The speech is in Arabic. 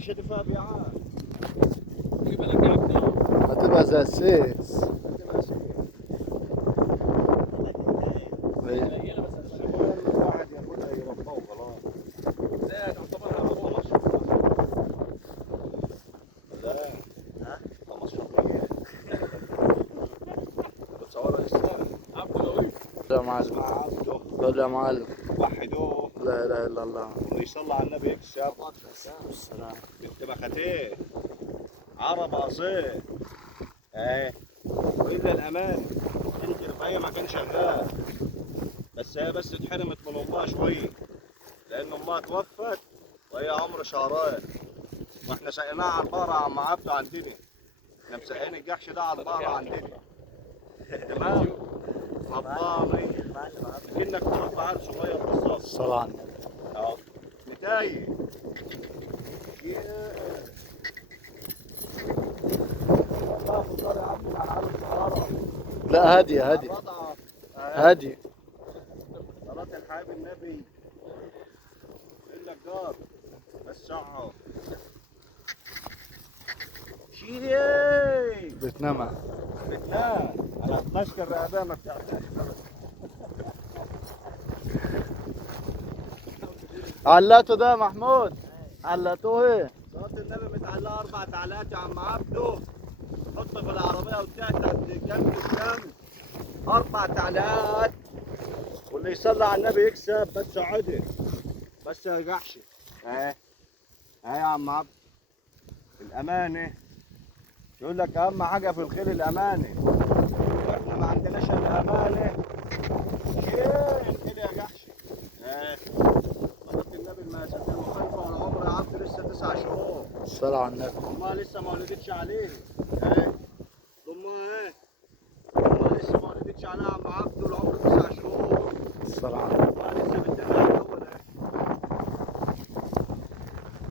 الجحشه دي فيها بيعات. جيب لك يا عبده. هتبقى زي السيس. قليله بس الواحد ياخدها يرباه وخلاص. ده تعتبر عروض. لا ها 15 جنيه. بتصورها لسه. عبده لوي. يا معلم. اسمع عبده قول يا معلم. وحدوه. لا اله الا الله. واللي يصلي على النبي يكسب. السلام. بنت بختيه عرب اصيل اهي. والا الامان تنكر في اي مكان شغال. بس هي بس اتحرمت من امها شويه لان امها توفت وهي عمر شهرين. واحنا سقيناها على البقره يا عم عبده عندنا. احنا مسقين الجحش ده على البقره عندنا. تمام. رباني كأنك تربى عيل صغير بالظبط. الصلاة على النبي. اهو نتايج. لا هادية هادية هادية. صلاة الحبيب النبي إلا الجار الساعة شيء بتنام. بتنام على ماسكة الرقبة بتاعتها. علقته ده محمود. علقتوه ايه؟ صلاة النبي متعلقة 4 تعليقات يا عم عبده. حط في العربية وتحت جنب الشمس 4 تعليقات. واللي يصلي على النبي يكسب بس عدل. بس يا جحش اهي اهي يا عم عبد. الأمانة يقول لك أهم حاجة في الخير الأمانة. واحنا ما عندناش الأمانة. شيل كده يا جحش اهي. صلاة النبي المقاسات المخالفة والعمر يا عبد لسه 9 شهور. الصلاة على النبي. امها لسه ما ولدتش عليه اهي. امها اهي. امها لسه ما ولدتش عليها يا عم عبد والعمر 9 شهور. الصلاة على النبي. امها